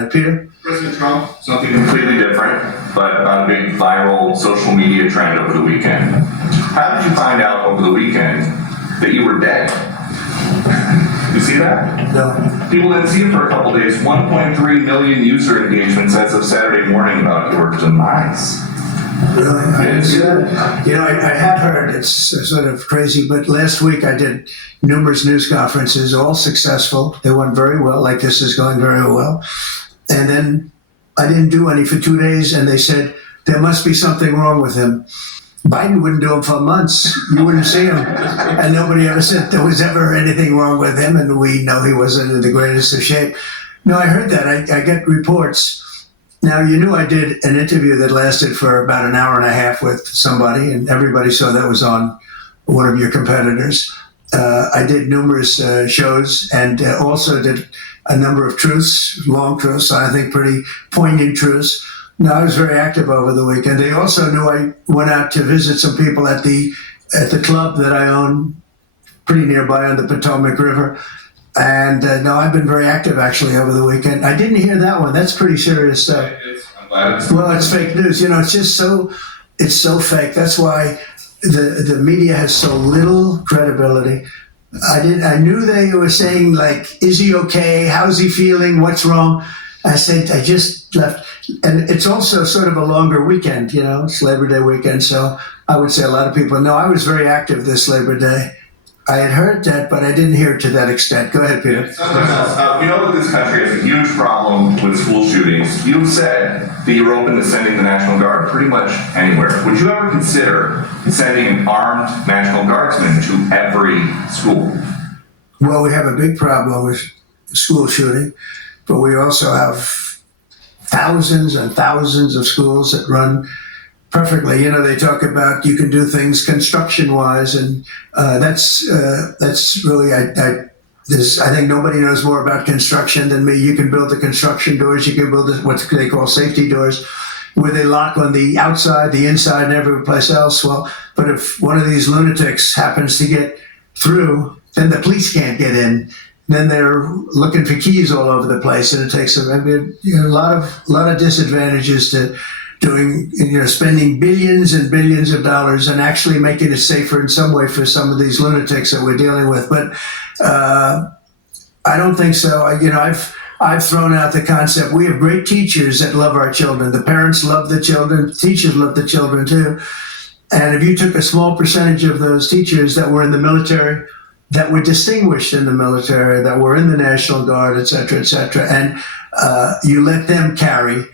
got it, Peter? President Trump, something completely different, but about a big viral social media trend over the weekend. How did you find out over the weekend that you were dead? You see that? No. People didn't see it for a couple days. 1.3 million user engagements as of Saturday morning about your demise. Really? I didn't see that. You know, I had heard, it's sort of crazy, but last week I did numerous news conferences, all successful. They went very well, like this is going very well. And then I didn't do any for 2 days, and they said, there must be something wrong with him. Biden wouldn't do them for months. You wouldn't see him. And nobody ever said there was ever anything wrong with him, and we know he wasn't in the greatest of shape. No, I heard that. I get reports. Now, you knew I did an interview that lasted for about an hour and a half with somebody, and everybody saw that was on one of your competitors. I did numerous shows and also did a number of truths, long truths, I think pretty poignant truths. No, I was very active over the weekend. They also knew I went out to visit some people at the club that I own pretty nearby on the Potomac River. And no, I've been very active actually over the weekend. I didn't hear that one. That's pretty serious stuff. Well, it's fake news. You know, it's just it's so fake. That's why the media has so little credibility. I knew they were saying, like, is he okay? How's he feeling? What's wrong? I said, I just left. And it's also sort of a longer weekend, you know, it's Labor Day weekend. So I would say a lot of people know I was very active this Labor Day. I had heard that, but I didn't hear it to that extent. Go ahead, Peter. We know that this country has a huge problem with school shootings. You've said that you're open to sending the National Guard pretty much anywhere. Would you ever consider sending an armed National Guardsman to every school? Well, we have a big problem with school shooting, but we also have thousands and thousands of schools that run perfectly. You know, they talk about you can do things construction-wise, and that's really, I think nobody knows more about construction than me. You can build the construction doors, you can build what they call safety doors, where they lock on the outside, the inside, and every place else. Well, but if one of these lunatics happens to get through, then the police can't get in. Then they're looking for keys all over the place, and it takes them, a lot of disadvantages to doing, spending billions and billions of dollars and actually making it safer in some way for some of these lunatics that we're dealing with. But I don't think so. I've thrown out the concept. We have great teachers that love our children. The parents love the children. Teachers love the children too. And if you took a small percentage of those teachers that were in the military, that were distinguished in the military, that were in the National Guard, et cetera, and you let them carry.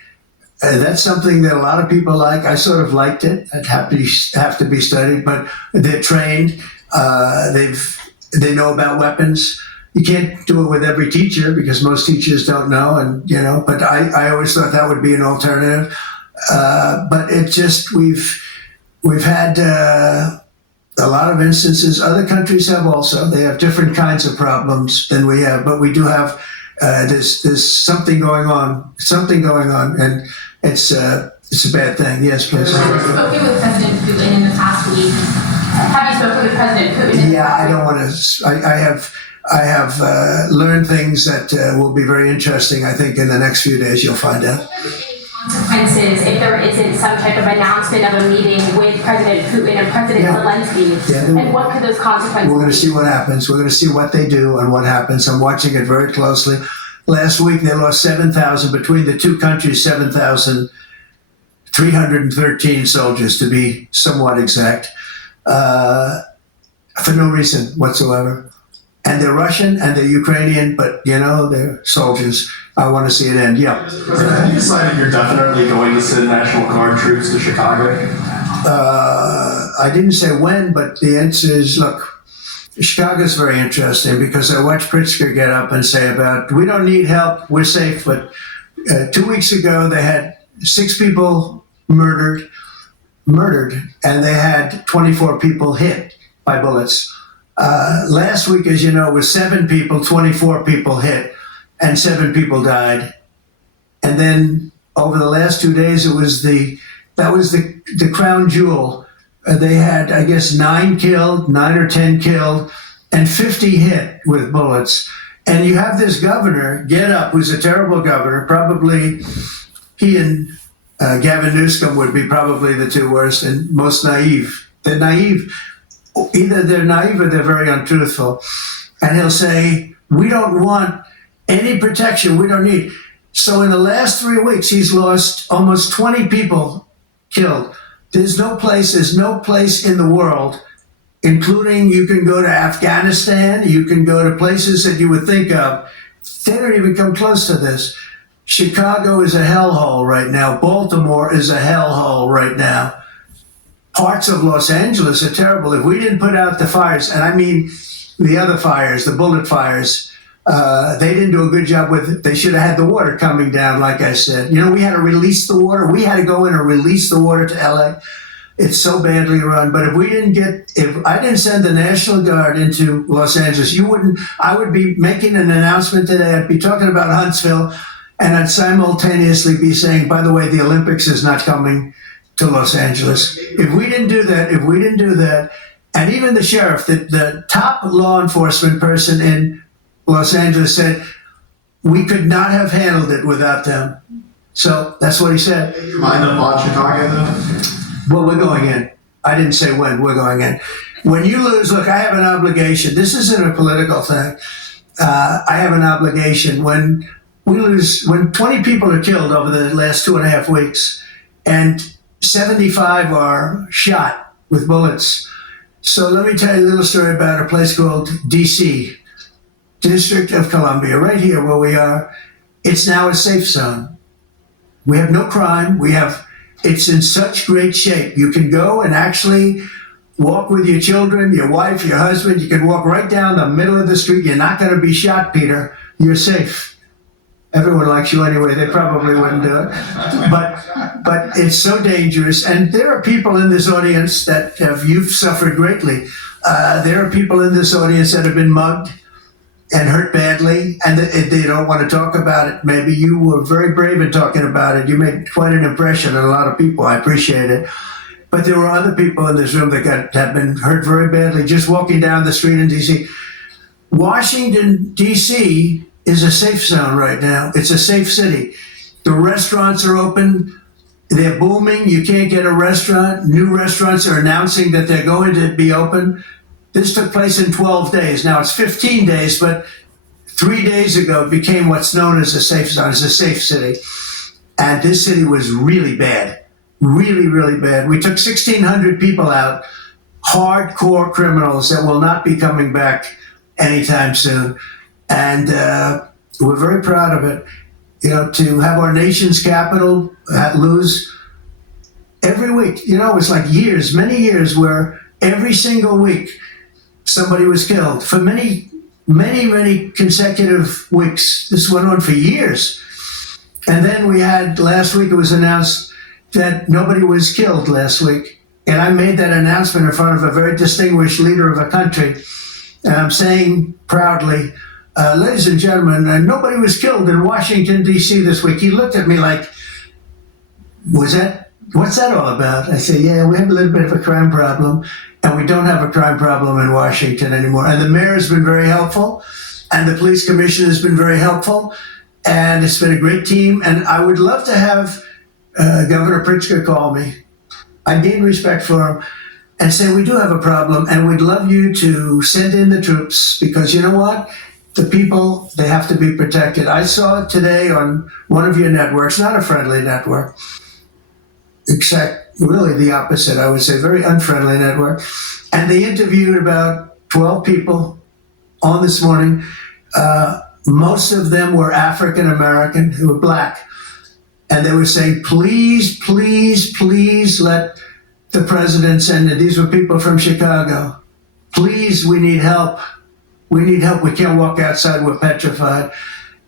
That's something that a lot of people like. I sort of liked it. It'd have to be studied, but they're trained. They know about weapons. You can't do it with every teacher because most teachers don't know, but I always thought that would be an alternative. But it just, we've had a lot of instances. Other countries have also. They have different kinds of problems than we have, but we do have. There's something going on, and it's a bad thing. Yes, please. Have you spoken with President Putin in the past week? Have you spoken with President Putin? Yeah, I don't want to. I have learned things that will be very interesting. I think in the next few days you'll find out. Consequences if there isn't some type of announcement of a meeting with President Putin and President Zelensky, and what could those consequences be? We're going to see what happens. We're going to see what they do and what happens. I'm watching it very closely. Last week they lost 7,000 between the two countries, 7,313 soldiers to be somewhat exact, for no reason whatsoever. And they're Russian and they're Ukrainian, but they're soldiers. I want to see it end. Yeah. President, have you decided you're definitely going to send National Guard troops to Chicago? I didn't say when, but the answer is, look, Chicago's very interesting because I watched Pritzker get up and say we don't need help, we're safe. But 2 weeks ago, they had 6 people murdered, and they had 24 people hit by bullets. Last week, as you know, was 7 people, 24 people hit, and 7 people died. And then over the last 2 days, that was the crown jewel. They had, I guess, 9 or 10 killed, and 50 hit with bullets. And you have this governor get up, who's a terrible governor. Probably he and Gavin Newsom would be probably the two worst and most naive. They're naive. Either they're naive or they're very untruthful. And he'll say, we don't want any protection. We don't need. So in the last 3 weeks, he's lost almost 20 people killed. There's no place in the world, including you can go to Afghanistan, you can go to places that you would think of. They don't even come close to this. Chicago is a hellhole right now. Baltimore is a hellhole right now. Parts of Los Angeles are terrible. If we didn't put out the fires, and I mean the other fires, the bullet fires, they didn't do a good job with it. They should have had the water coming down, like I said. You know, we had to release the water. We had to go in and release the water to LA. It's so badly run. But if I didn't send the National Guard into Los Angeles, I would be making an announcement today. I'd be talking about Huntsville, and I'd simultaneously be saying, by the way, the Olympics is not coming to Los Angeles. If we didn't do that, and even the sheriff, the top law enforcement person in Los Angeles said, we could not have handled it without them. So that's what he said. You mind up on Chicago though? Well, we're going in. I didn't say when, we're going in. When you lose, look, I have an obligation. This isn't a political thing. I have an obligation. When we lose, when 20 people are killed over the last 2.5 weeks, and 75 are shot with bullets. So let me tell you a little story about a place called DC, District of Columbia, right here where we are. It's now a safe zone. We have no crime. It's in such great shape. You can go and actually walk with your children, your wife, your husband. You can walk right down the middle of the street. You're not going to be shot, Peter. You're safe. Everyone likes you anyway. They probably wouldn't do it. But it's so dangerous. And there are people in this audience that you've suffered greatly. There are people in this audience that have been mugged and hurt badly, and they don't want to talk about it. Maybe you were very brave in talking about it. You made quite an impression on a lot of people. I appreciate it. But there were other people in this room that have been hurt very badly just walking down the street in D.C. Washington, D.C. is a safe zone right now. It's a safe city. The restaurants are open. They're booming. You can't get a restaurant. New restaurants are announcing that they're going to be open. This took place in 12 days. Now it's 15 days, but 3 days ago it became what's known as a safe zone, as a safe city. And this city was really bad, really, really bad. We took 1,600 people out, hardcore criminals that will not be coming back anytime soon. And we're very proud of it. You know, to have our nation's capital lose every week. You know, it's like years, many years where every single week somebody was killed for many, many, many consecutive weeks. This went on for years. And then we had, last week it was announced that nobody was killed last week. And I made that announcement in front of a very distinguished leader of a country. And I'm saying proudly, ladies and gentlemen, nobody was killed in Washington, D.C. this week. He looked at me like, what's that all about? I said, yeah, we have a little bit of a crime problem, and we don't have a crime problem in Washington anymore. And the mayor has been very helpful, and the police commissioner has been very helpful, and it's been a great team. And I would love to have Governor Pritzker call me. I gain respect for him and say, we do have a problem, and we'd love you to send in the troops, because you know what? The people, they have to be protected. I saw it today on one of your networks, not a friendly network, except really the opposite, I would say, very unfriendly network. And they interviewed about 12 people on this morning. Most of them were African American, who were black. And they were saying, please, please, please let the president send it. These were people from Chicago. Please, we need help. We need help. We can't walk outside. We're petrified.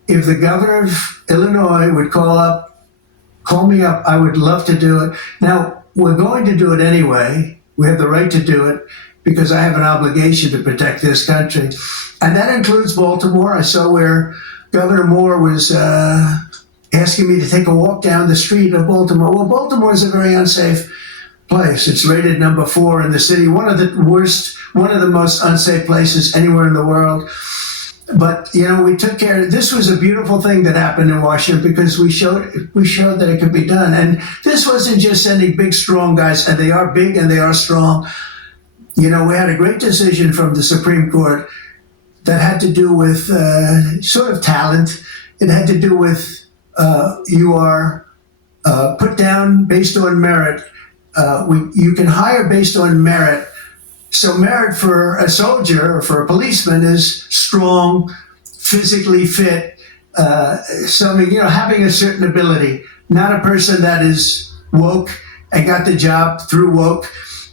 If the governor of Illinois would call me up, I would love to do it. Now, we're going to do it anyway. We have the right to do it because I have an obligation to protect this country. And that includes Baltimore. I saw where Governor Moore was asking me to take a walk down the street of Baltimore. Well, Baltimore is a very unsafe place. It's rated number 4 in the city, one of the most unsafe places anywhere in the world. But we took care. This was a beautiful thing that happened in Washington because we showed that it could be done. And this wasn't just sending big, strong guys, and they are big and they are strong. We had a great decision from the Supreme Court that had to do with sort of talent. It had to do with you are put down based on merit. You can hire based on merit. So merit for a soldier or for a policeman is strong, physically fit, having a certain ability, not a person that is woke and got the job through woke,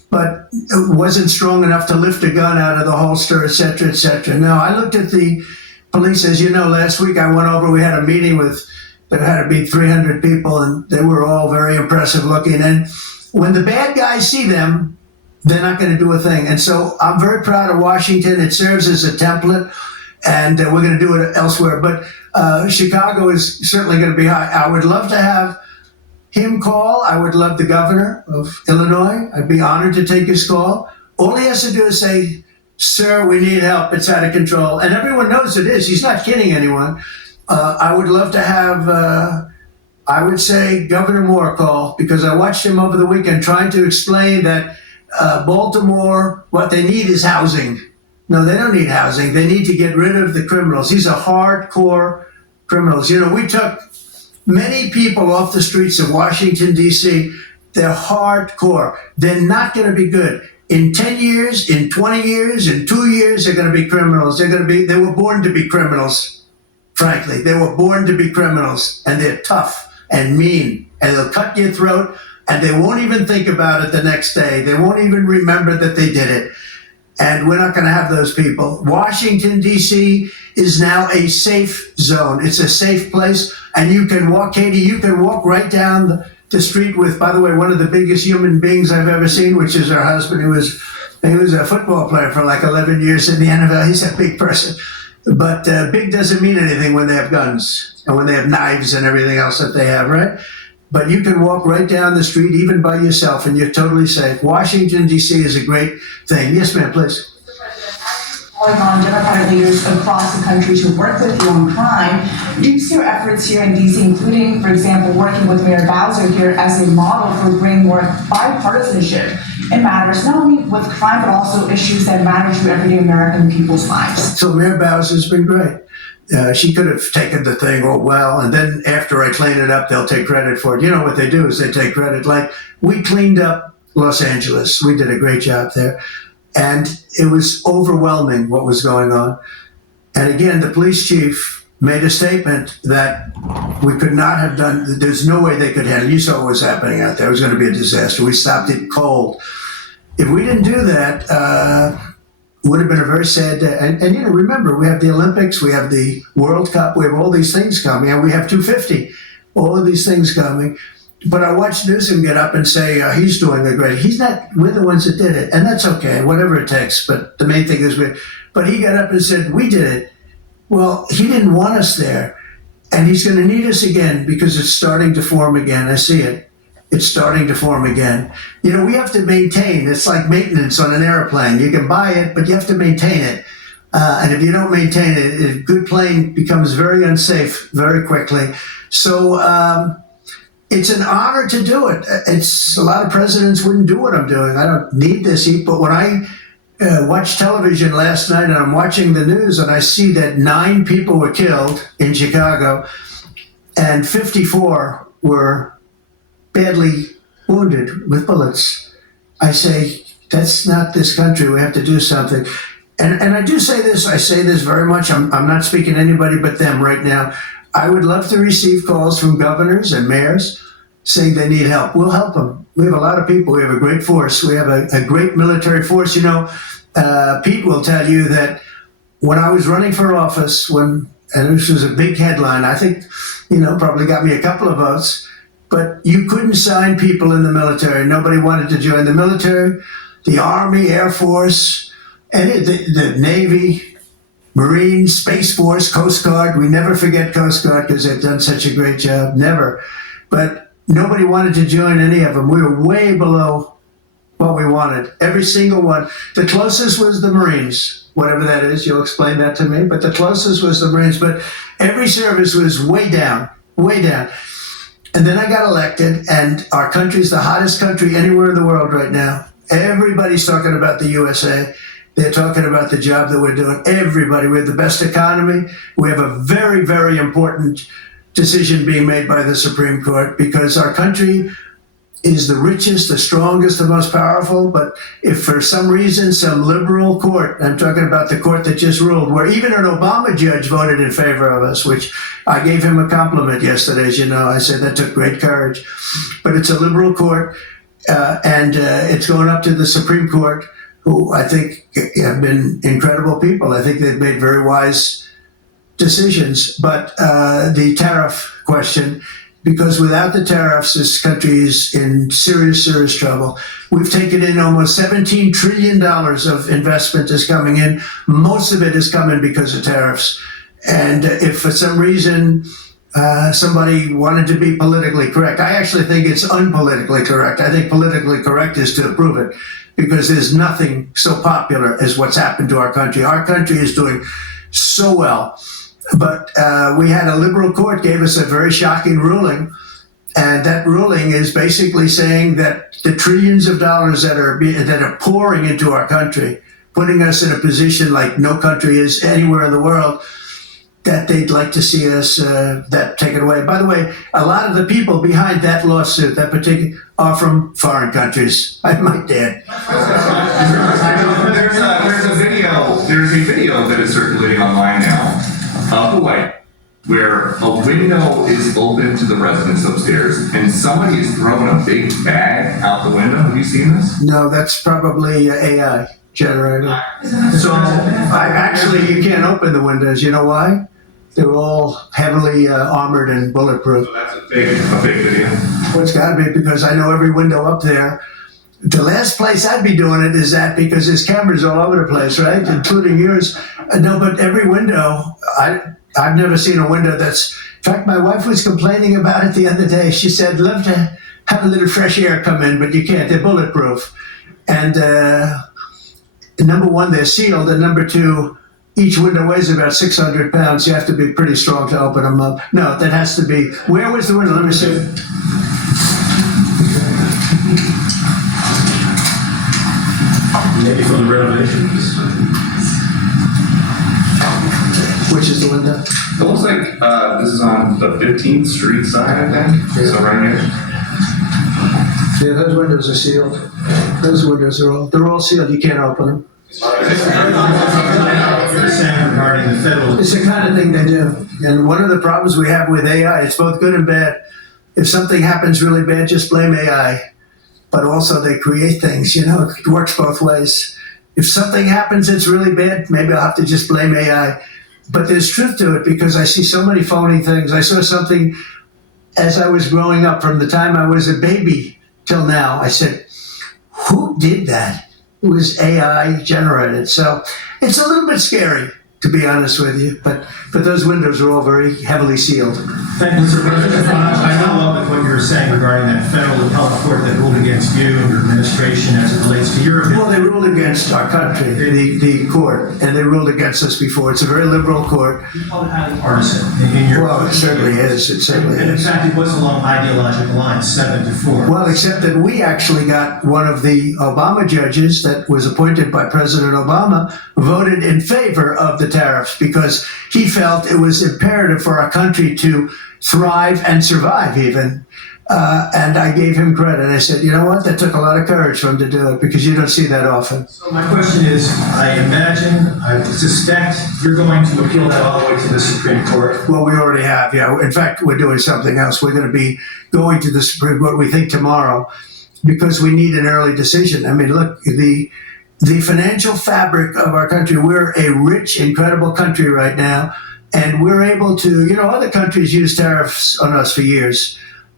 but wasn't strong enough to lift a gun out of the holster, et cetera, et cetera. Now, I looked at the police, as you know, last week I went over, we had a meeting that had to be 300 people, and they were all very impressive looking. And when the bad guys see them, they're not going to do a thing. And so I'm very proud of Washington. It serves as a template, and we're going to do it elsewhere. But Chicago is certainly going to be high. I would love to have him call. I would love the governor of Illinois. I'd be honored to take his call. All he has to do is say, sir, we need help. It's out of control. And everyone knows it is. He's not kidding anyone. I would love to have, I would say, Governor Moore call, because I watched him over the weekend trying to explain that Baltimore, what they need is housing. No, they don't need housing. They need to get rid of the criminals. These are hardcore criminals. We took many people off the streets of Washington, D.C. They're hardcore. They're not going to be good. In 10 years, in 20 years, in 2 years, they're going to be criminals. They were born to be criminals, frankly. They were born to be criminals, and they're tough and mean, and they'll cut your throat, and they won't even think about it the next day. They won't even remember that they did it. And we're not going to have those people. Washington, D.C. is now a safe zone. It's a safe place. And you can walk, Katie, you can walk right down the street with, by the way, one of the biggest human beings I've ever seen, which is her husband, who was a football player for like 11 years in the NFL. He's a big person. But big doesn't mean anything when they have guns and when they have knives and everything else that they have, right? But you can walk right down the street, even by yourself, and you're totally safe. Washington, D.C. is a great thing. Yes, ma'am, please. Calling on Democratic leaders across the country to work with you on crime. Do you see your efforts here in D.C., including, for example, working with Mayor Bowser here as a model for bringing more bipartisanship in matters not only with crime, but also issues that matter to everyday American people's lives? So Mayor Bowser's been great. She could have taken the thing, and then after I clean it up, they'll take credit for it. You know what they do is they take credit. Like, we cleaned up Los Angeles. We did a great job there. And it was overwhelming what was going on. And again, the police chief made a statement that we could not have done, there's no way they could handle it. You saw what was happening out there. It was going to be a disaster. We stopped it cold. If we didn't do that, would have been a very sad day. And remember, we have the Olympics, we have the World Cup, we have all these things coming, and we have 250, all of these things coming. But I watched Newsom get up and say he's doing a great. He's not. We're the ones that did it, and that's okay, whatever it takes. But the main thing is But he got up and said we did it. Well, he didn't want us there, and he's going to need us again because it's starting to form again. I see it. It's starting to form again. We have to maintain. It's like maintenance on an airplane. You can buy it, but you have to maintain it. And if you don't maintain it, a good plane becomes very unsafe very quickly. So it's an honor to do it. A lot of presidents wouldn't do what I'm doing. I don't need this. But when I watched television last night and I'm watching the news and I see that 9 people were killed in Chicago and 54 were badly wounded with bullets, I say, that's not this country. We have to do something. And I do say this, I say this very much. I'm not speaking to anybody but them right now. I would love to receive calls from governors and mayors saying they need help. We'll help them. We have a lot of people. We have a great force. We have a great military force. Pete will tell you that when I was running for office, and this was a big headline, I think, probably got me a couple of votes, but you couldn't sign people in the military. Nobody wanted to join the military, the Army, Air Force, and the Navy, Marines, Space Force, Coast Guard. We never forget Coast Guard because they've done such a great job. Never. But nobody wanted to join any of them. We were way below what we wanted. Every single one. The closest was the Marines, whatever that is. You'll explain that to me. But the closest was the Marines. But every service was way down, way down. And then I got elected, and our country's the hottest country anywhere in the world right now. Everybody's talking about the USA. They're talking about the job that we're doing. Everybody. We have the best economy. We have a very, very important decision being made by the Supreme Court because our country is the richest, the strongest, the most powerful. But if for some reason some liberal court, I'm talking about the court that just ruled, where even an Obama judge voted in favor of us, which I gave him a compliment yesterday, as you know. I said that took great courage. But it's a liberal court, and it's going up to the Supreme Court, who I think have been incredible people. I think they've made very wise decisions. But the tariff question, because without the tariffs, this country is in serious, serious trouble. We've taken in almost $17 trillion of investment is coming in. Most of it is coming because of tariffs. And if for some reason somebody wanted to be politically correct, I actually think it's unpolitically correct. I think politically correct is to approve it because there's nothing so popular as what's happened to our country. Our country is doing so well. But we had a liberal court gave us a very shocking ruling, and that ruling is basically saying that the trillions of dollars that are pouring into our country, putting us in a position like no country is anywhere in the world, that they'd like to see us that taken away. By the way, a lot of the people behind that lawsuit, that particular, are from foreign countries. I might add. There's a video that is circulating online now of Hawaii, where a window is open to the residents upstairs, and somebody is throwing a big bag out the window. Have you seen this? No, that's probably AI generated. So, Actually, you can't open the windows. You know why? They're all heavily armored and bulletproof. that's a fake video. Well, it's got to be because I know every window up there. The last place I'd be doing it is that because there's cameras all over the place, right? Including yours. No, but every window, I've never seen a window that's, in fact, my wife was complaining about it the other day. She said, love to have a little fresh air come in, but you can't. They're bulletproof. And number one, they're sealed. And number two, each window weighs about 600 pounds. You have to be pretty strong to open them up. No, that has to be, where was the window? Let me see. Maybe from the renovations. Which is the window? It looks like this is on the 15th Street side, I think. So right here. Yeah, those windows are sealed. Those windows they're all sealed. You can't open them. You're saying regarding the federal. It's the kind of thing they do. And one of the problems we have with AI, it's both good and bad. If something happens really bad, just blame AI. But also they create things, it works both ways. If something happens that's really bad, maybe I'll have to just blame AI. But there's truth to it because I see so many phony things. I saw something as I was growing up from the time I was a baby till now. I said, who did that? It was AI generated. So it's a little bit scary, to be honest with you. But those windows are all very heavily sealed. Thank you, Mr. President. I follow up with what you were saying regarding that federal appellate court that ruled against you and your administration as it relates to your. Well, they ruled against our country, the court, and they ruled against us before. It's a very liberal court. You call it highly partisan in your. Well, it certainly is. It certainly And in is. fact, it was along ideological lines, 7-4. Well, except that we actually got one of the Obama judges that was appointed by President Obama voted in favor of the tariffs because he felt it was imperative for our country to thrive and survive even. And I gave him credit. I said, you know what? That took a lot of courage for him to do it because you don't see that often. So my question is, I suspect you're going to appeal that all the way to the Supreme Court. Well, we already have, yeah. In fact, we're doing something else. We're going to be going to the Supreme Court, we think, tomorrow because we need an early decision. I mean, look, the financial fabric of our country, we're a rich, incredible country right now, and we're able to, other countries use tariffs on us for years,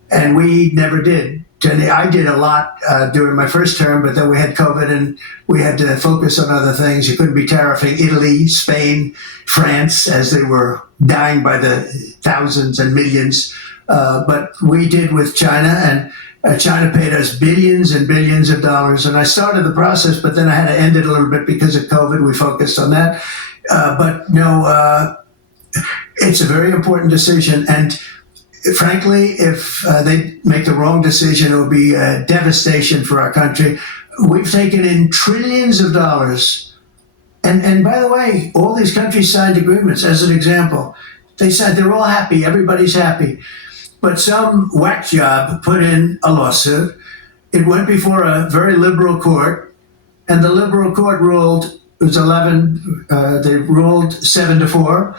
and we never did. I did a lot during my first term, but then we had COVID and we had to focus on other things. You couldn't be tariffing Italy, Spain, France, as they were dying by the thousands and millions. but we did with China, and China paid us billions and billions of dollars. And I started the process, but then I had to end it a little bit because of COVID. We focused on that. But no, it's a very important decision. And frankly, if they make the wrong decision, it will be a devastation for our country. We've taken in trillions of dollars. And by the way, all these countries signed agreements. As an example, they said they're all happy. Everybody's happy. But some whack job put in a lawsuit. It went before a very liberal court, and the liberal court ruled, it was 11, they ruled 7-4,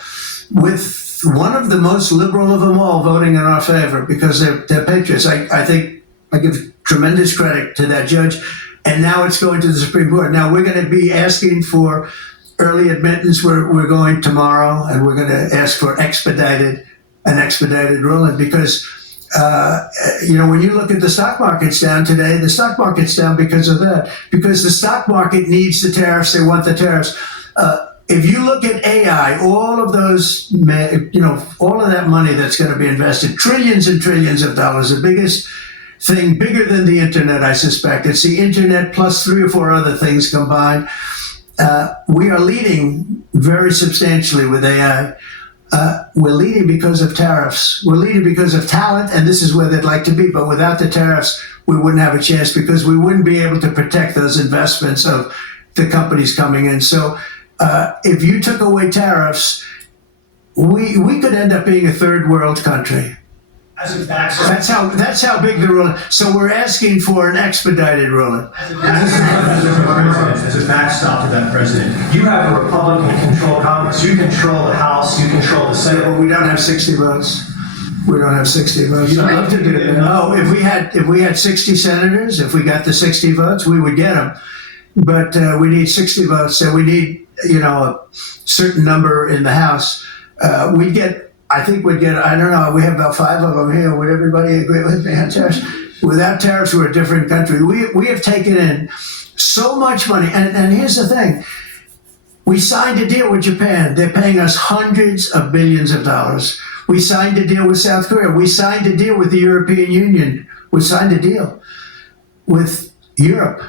with one of the most liberal of them all voting in our favor because they're patriots. I think I give tremendous credit to that judge. And now it's going to the Supreme Court. Now we're going to be asking for early admittance. We're going tomorrow, and we're going to ask for an expedited ruling because, when you look at the stock market's down today, the stock market's down because of that. Because the stock market needs the tariffs. They want the tariffs. If you look at AI, all of those, all of that money that's going to be invested, trillions and trillions of dollars, the biggest thing, bigger than the internet, I suspect. It's the internet plus 3 or 4 other things combined. We are leading very substantially with AI. We're leading because of tariffs. We're leading because of talent, and this is where they'd like to be. But without the tariffs, we wouldn't have a chance because we wouldn't be able to protect those investments of the companies coming in. So if you took away tariffs, we could end up being a third world country. That's how big the ruling. So we're asking for an expedited ruling. As a backstop to that president, you have a Republican-controlled Congress. You control the House. You control the Senate. Well, we don't have 60 votes. We don't have 60 votes. I'd love to do it. No, if we had 60 senators, if we got the 60 votes, we would get them. But we need 60 votes, so we need a certain number in the House. I think we'd get, I don't know, we have about 5 of them here. Would everybody agree with me on tariffs? Without tariffs, we're a different country. We have taken in so much money. And here's the thing. We signed a deal with Japan. They're paying us hundreds of billions of dollars. We signed a deal with South Korea. We signed a deal with the European Union. We signed a deal with Europe.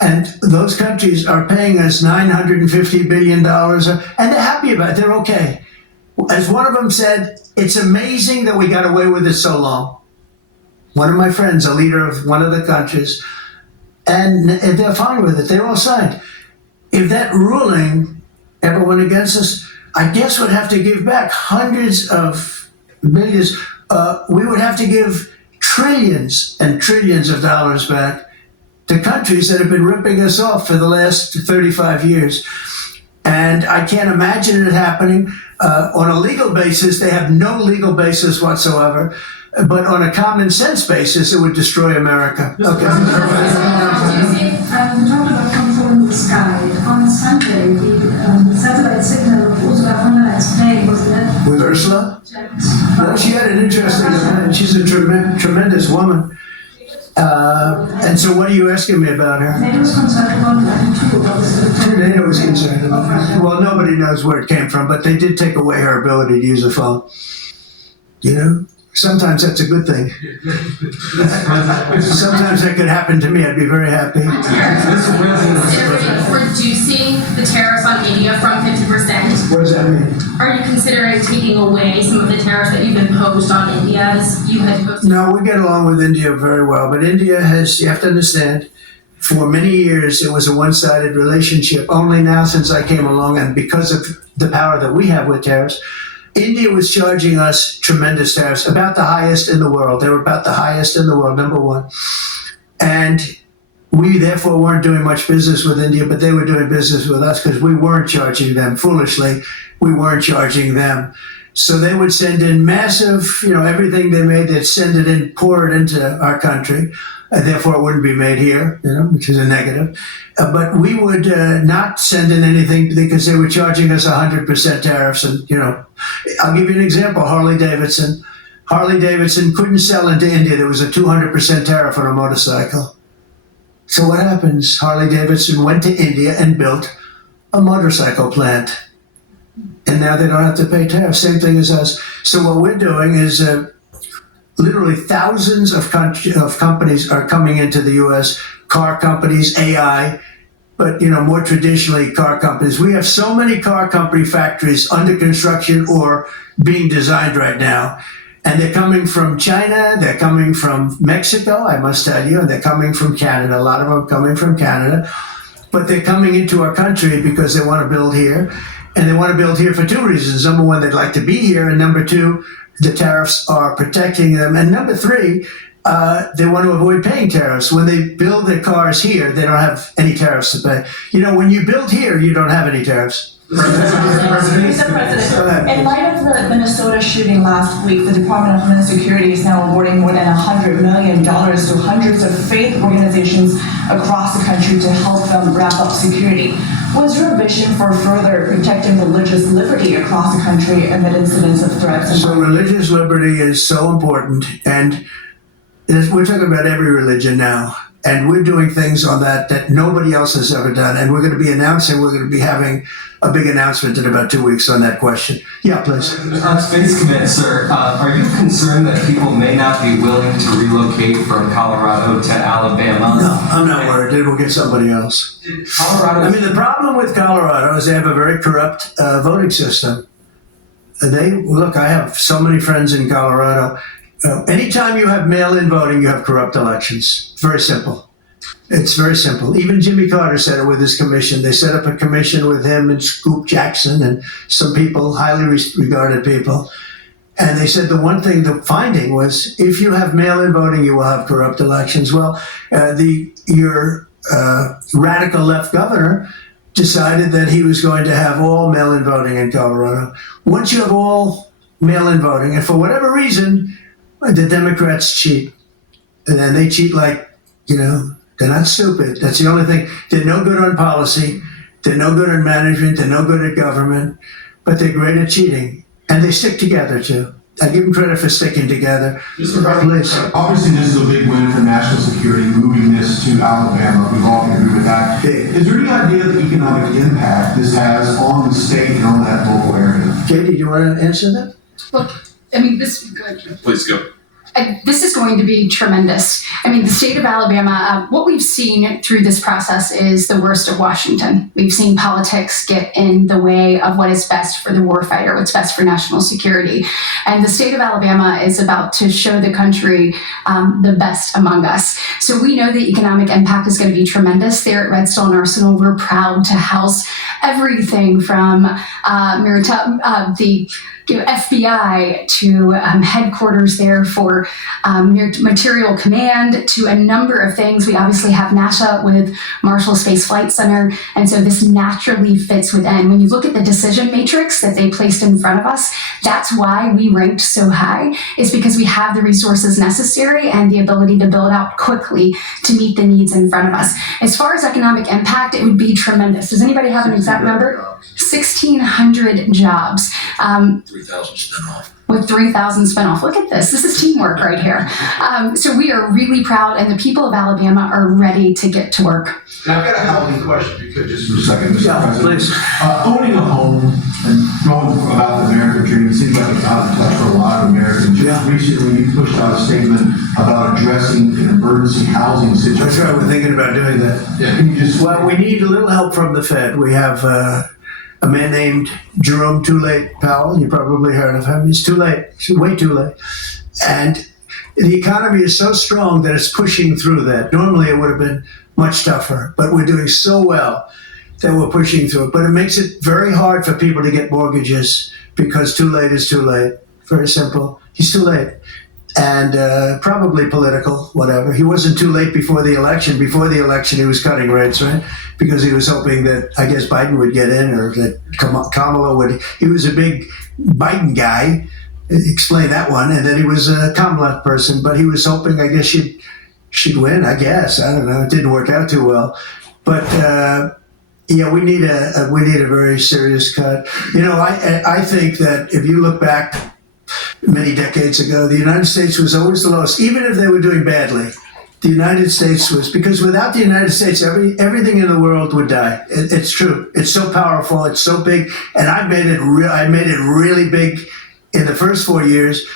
And those countries are paying us $950 billion. And they're happy about it. They're okay. As one of them said, it's amazing that we got away with it so long. One of my friends, a leader of one of the countries, and they're fine with it. They're all signed. If that ruling ever went against us, I guess we'd have to give back hundreds of millions. We would have to give trillions and trillions of dollars back to countries that have been ripping us off for the last 35 years. And I can't imagine it happening. On a legal basis, they have no legal basis whatsoever. But on a common sense basis, it would destroy America. Okay. We talked about controlling the sky. On Sunday, the satellite signal of Ursula von der Leyen's plane was led. With Ursula? Well, she had an interesting event. She's a tremendous woman. And so what are you asking me about her? NATO was concerned about NATO was concerned about her. Well, nobody knows where it came from, but they did take away her ability to use a phone. Sometimes that's a good thing. Sometimes that could happen to me. I'd be very happy. Reducing the tariffs on India from 50%. What does that mean? Are you considering taking away some of the tariffs that you've imposed on India as you had imposed? No, we get along with India very well, but India has, you have to understand, for many years it was a one-sided relationship. Only now since I came along, and because of the power that we have with tariffs, India was charging us tremendous tariffs, about the highest in the world. They were about the highest in the world, number one. And we therefore weren't doing much business with India, but they were doing business with us because we weren't charging them. Foolishly, we weren't charging them. So they would send in massive, everything they made, they'd send it in, pour it into our country. Therefore, it wouldn't be made here, which is a negative. But we would not send in anything because they were charging us 100% tariffs. And, I'll give you an example. Harley Davidson couldn't sell into India. There was a 200% tariff on a motorcycle. So what happens? Harley Davidson went to India and built a motorcycle plant. And now they don't have to pay tariffs. Same thing as us. So what we're doing is literally thousands of companies are coming into the U.S. Car companies, AI, but more traditionally car companies. We have so many car company factories under construction or being designed right now. And they're coming from China, they're coming from Mexico, I must tell you, and they're coming from Canada. A lot of them coming from Canada. But they're coming into our country because they want to build here. And they want to build here for two reasons. Number one, they'd like to be here. And number two, the tariffs are protecting them. And number three, they want to avoid paying tariffs. When they build their cars here, they don't have any tariffs to pay. When you build here, you don't have any tariffs. Mr. President, in light of the Minnesota shooting last week, the Department of Homeland Security is now awarding more than $100 million to hundreds of faith organizations across the country to help them ramp up security. What's your vision for further protecting religious liberty across the country amid incidents of threats? So religious liberty is so important, and we're talking about every religion now. And we're doing things on that nobody else has ever done. And we're going to be having a big announcement in about 2 weeks on that question. Yeah, please. On Space Commit, sir, are you concerned that people may not be willing to relocate from Colorado to Alabama? No, I'm not worried. We'll get somebody else. The problem with Colorado is they have a very corrupt voting system. I have so many friends in Colorado. Anytime you have mail-in voting, you have corrupt elections. It's very simple. It's very simple. Even Jimmy Carter said it with his commission. They set up a commission with him and Scoop Jackson and some people, highly regarded people. And they said the finding was, if you have mail-in voting, you will have corrupt elections. Well, your radical left governor decided that he was going to have all mail-in voting in Colorado. Once you have all mail-in voting, and for whatever reason, the Democrats cheat. And then they cheat like, they're not stupid. That's the only thing. They're no good on policy. They're no good on management. They're no good at government. But they're great at cheating. And they stick together, too. I give them credit for sticking together. Mr. President, obviously this is a big win for national security, moving this to Alabama. We all can agree with that. Is there any idea of the economic impact this has on the state and on that local area? Katie, do you want to answer that? Look, this is good. Please go. This is going to be tremendous. The state of Alabama, what we've seen through this process is the worst of Washington. We've seen politics get in the way of what is best for the warfighter, what's best for national security. And the state of Alabama is about to show the country the best among us. So we know the economic impact is going to be tremendous. There at Redstone Arsenal, we're proud to house everything from the FBI to headquarters there for material command to a number of things. We obviously have NASA with Marshall Space Flight Center. And so this naturally fits within. When you look at the decision matrix that they placed in front of us, that's why we ranked so high, is because we have the resources necessary and the ability to build out quickly to meet the needs in front of us. As far as economic impact, it would be tremendous. Does anybody have an exact number? 1,600 jobs. 3,000 spin off. With 3,000 spin off. Look at this. This is teamwork right here. So we are really proud, and the people of Alabama are ready to get to work. Now, I've got a housing question, if you could, just for a second, Mr. President. Please. Owning a home and going about the American dream seems like it's out of touch for a lot of Americans. Just recently, you pushed out a statement about addressing an emergency housing situation. That's right. We're thinking about doing that. Yeah, can you just... Well, we need a little help from the Fed. We have a man named Jerome Too Late Powell. You probably heard of him. He's too late. He's way too late. And the economy is so strong that it's pushing through that. Normally, it would have been much tougher, but we're doing so well that we're pushing through it. But it makes it very hard for people to get mortgages because too late is too late. Very simple. He's too late. And probably political, whatever. He wasn't too late before the election. Before the election, he was cutting rates, right? Because he was hoping that, I guess, Biden would get in or that Kamala would. He was a big Biden guy. Explain that one. And then he was a Kamala person, but he was hoping, I guess, she'd win, I guess. I don't know. It didn't work out too well. But, yeah, we need a very serious cut. I think that if you look back many decades ago, the United States was always the lowest, even if they were doing badly. The United States was, because without the United States, everything in the world would die. It's true. It's so powerful. It's so big. And I made it really big in the first 4 years.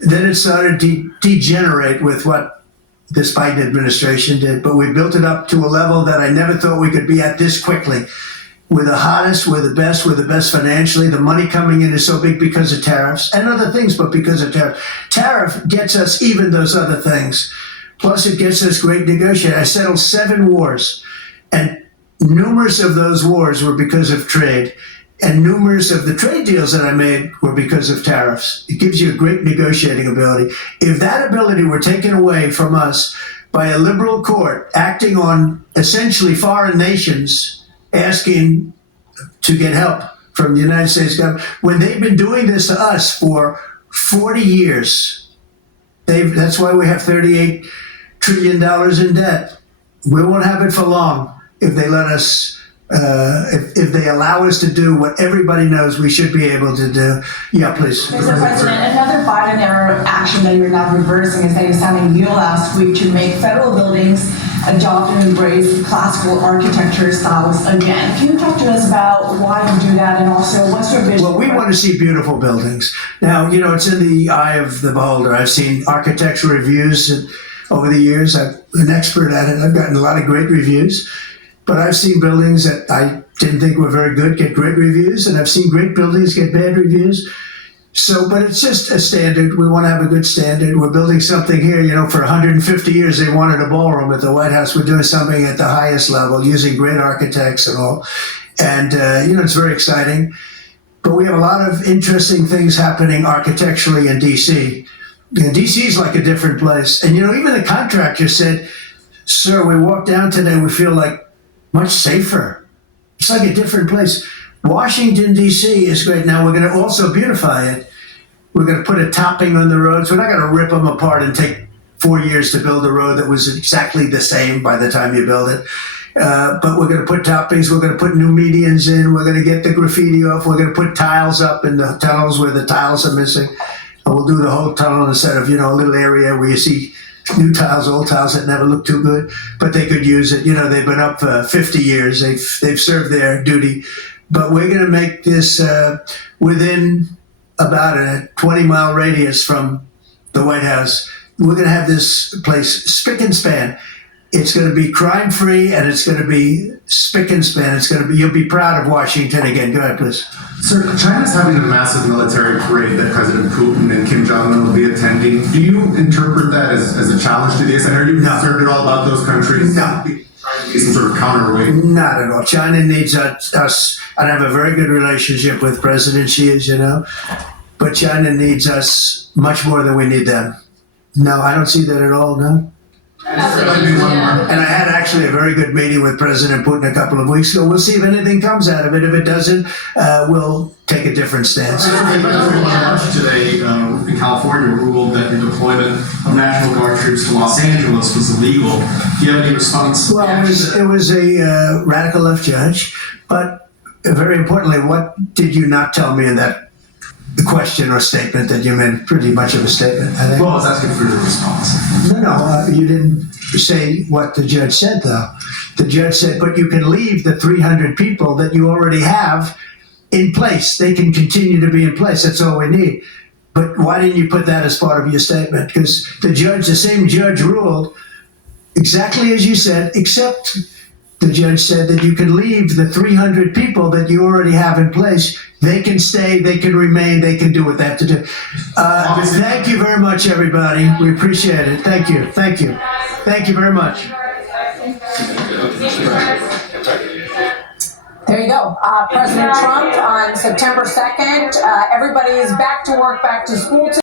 Then it started to degenerate with what this Biden administration did, but we built it up to a level that I never thought we could be at this quickly. We're the hottest, we're the best financially. The money coming in is so big because of tariffs and other things, but because of tariffs. Tariff gets us even those other things. Plus it gets us great negotiating. I settled 7 wars, and numerous of those wars were because of trade. And numerous of the trade deals that I made were because of tariffs. It gives you a great negotiating ability. If that ability were taken away from us by a liberal court acting on essentially foreign nations asking to get help from the United States government, when they've been doing this to us for 40 years, that's why we have $38 trillion in debt. We won't have it for long if they let us if they allow us to do what everybody knows we should be able to do. Yeah, please. Mr. President, another Biden-era action that you're now reversing is that you're signing a deal last week to make federal buildings adopt and embrace classical architecture styles again. Can you talk to us about why you do that, and also what's your vision? Well, we want to see beautiful buildings. Now, it's in the eye of the beholder. I've seen architectural reviews over the years. I'm an expert at it. I've gotten a lot of great reviews. But I've seen buildings that I didn't think were very good get great reviews, and I've seen great buildings get bad reviews. So, but it's just a standard. We want to have a good standard. We're building something here, for 150 years they wanted a ballroom at the White House. We're doing something at the highest level using great architects and all. And, it's very exciting. But we have a lot of interesting things happening architecturally in D.C. D.C. is like a different place. And, even the contractor said, "Sir, we walked down today, we feel like much safer." It's like a different place. Washington, D.C. is great. Now, we're going to also beautify it. We're going to put a topping on the roads. We're not going to rip them apart and take 4 years to build a road that was exactly the same by the time you build it. But we're going to put toppings. We're going to put new medians in. We're going to get the graffiti off. We're going to put tiles up in the tunnels where the tiles are missing. And we'll do the whole tunnel instead of, a little area where you see new tiles, old tiles that never look too good, but they could use it. They've been up for 50 years. They've served their duty. But we're going to make this within about a 20-mile radius from the White House. We're going to have this place spick and span. It's going to be crime-free, and it's going to be spick and span. You'll be proud of Washington again. Go ahead, please. Sir, China's having a massive military parade that President Putin and Kim Jong-un will be attending. Do you interpret that as a challenge to this? And are you concerned at all about those countries? No. Trying to be some sort of counterweight? Not at all. China needs us. I have a very good relationship with President Xi, as you know. But China needs us much more than we need them. No, I don't see that at all, no. And I had actually a very good meeting with President Putin a couple of weeks ago. We'll see if anything comes out of it. If it doesn't, we'll take a different stance. Today in California ruled that the deployment of National Guard troops to Los Angeles was illegal. Do you have any response? Well, it was a radical left judge, but very importantly, what did you not tell me in that question or statement that you meant? Pretty much of a statement, I think. Well, I was asking for your response. No, you didn't say what the judge said, though. The judge said, but you can leave the 300 people that you already have in place. They can continue to be in place. That's all we need. But why didn't you put that as part of your statement? Because the same judge ruled exactly as you said, except the judge said that you can leave the 300 people that you already have in place. They can stay, they can remain, they can do what they have to do. Thank you very much, everybody. We appreciate it. Thank you. Thank you. Thank you very much. There you go. President Trump on September 2nd. Everybody is back to work, back to school.